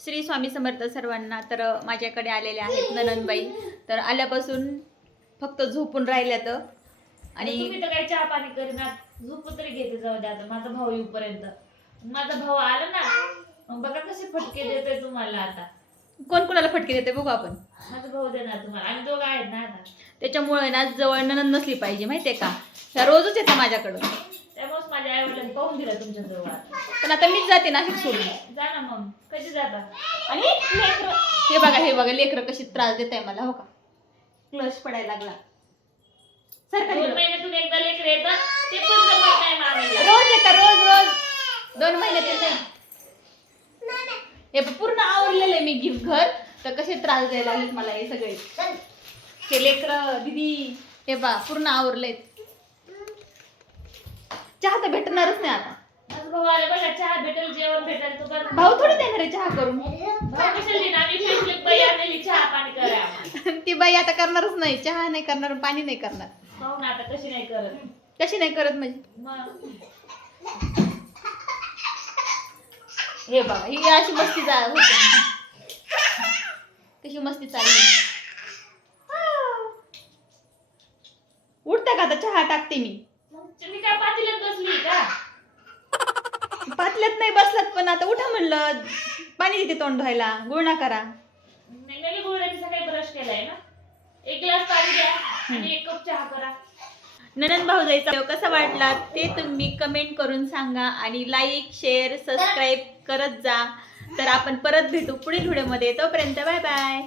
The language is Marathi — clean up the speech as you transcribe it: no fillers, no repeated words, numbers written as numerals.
श्री स्वामी समर्थ सर्वांना. तर माझ्याकडे आलेले आहेत ननंदबाई. तर आल्यापासून फक्त झोपून राहिल्यात आणि तुम्ही तर काही चहा पाणी करीना, झोपून तरी घेते. जाऊ द्या, माझा भाऊ येऊपर्यंत. माझा भाऊ आला ना, मग बघा कसे फटके देतोय तुम्हाला. आता कोण कोणाला फटके देते बघू आपण. माझा भाऊ देणार तुम्हाला, आणि दोघं आहेत ना आता. त्याच्यामुळे ना जवळ ननंद नसली पाहिजे माहितीये का. त्या रोजच येते माझ्याकडं. त्यामुळेच माझ्या आई वडिलांनी पाहून दिलं तुमच्या जवळ. पण आता मीच जाते नाशिक सोडून. जा ना मग, कशी जाता. आणि लेकरं हे बघा लेकरं कशी त्रास देत आहे मला. हो का, क्लच पडायला लागला. 2 महिन्यातून एकदा लेकर येतात, ते पण जमत नाही मामीला. रोज येतात, रोज 2 महिन्यात नाही. हे पूर्ण आवरलेलं आहे मी गिफ्ट घर. तर कसे त्रास द्यायला लागले मला हे सगळे. हे लेकरं दीदी हे बा पूर्ण आवरलेत. चहा तर भेटणारच नाही आता. माझा भाऊ आला बघा, चहा भेटेल, जेवण भेटेल. तू पण भाऊ थोडी देणार आहे चहा करून. भाऊ कशाला देणार, आम्ही फेसलेक बाई आणलेली चहा पाणी करा आम्हाला. ती बाई आता करणारच नाही. चहा नाही करणार, पाणी नाही करणार. पाहू ना आता कशी नाही करत. कशी नाही करत म्हणजे. मग हे बघा ही अशी मस्ती होती. कशी मस्ती चालली. उठता का आता चहा टाकते मी. मी काय पातेल्यात बसली का. पातल्यात नाही बसलात, पण आता उठा म्हणलं. पाणी देते तोंड धुवायला. गुळणा करा. नाही गुळण्याची सकाळी ब्रश केलाय ना. 1 ग्लास पाणी द्या आणि 1 कप चहा करा. ननंद भाऊजाईचा व्हिडिओ कसा वाटला ते तुम्ही कमेंट करून सांगा. आणि लाईक शेअर सबस्क्राईब करत जा. तर आपण परत भेटू पुढील व्हिडिओमध्ये. तोपर्यंत बाय बाय.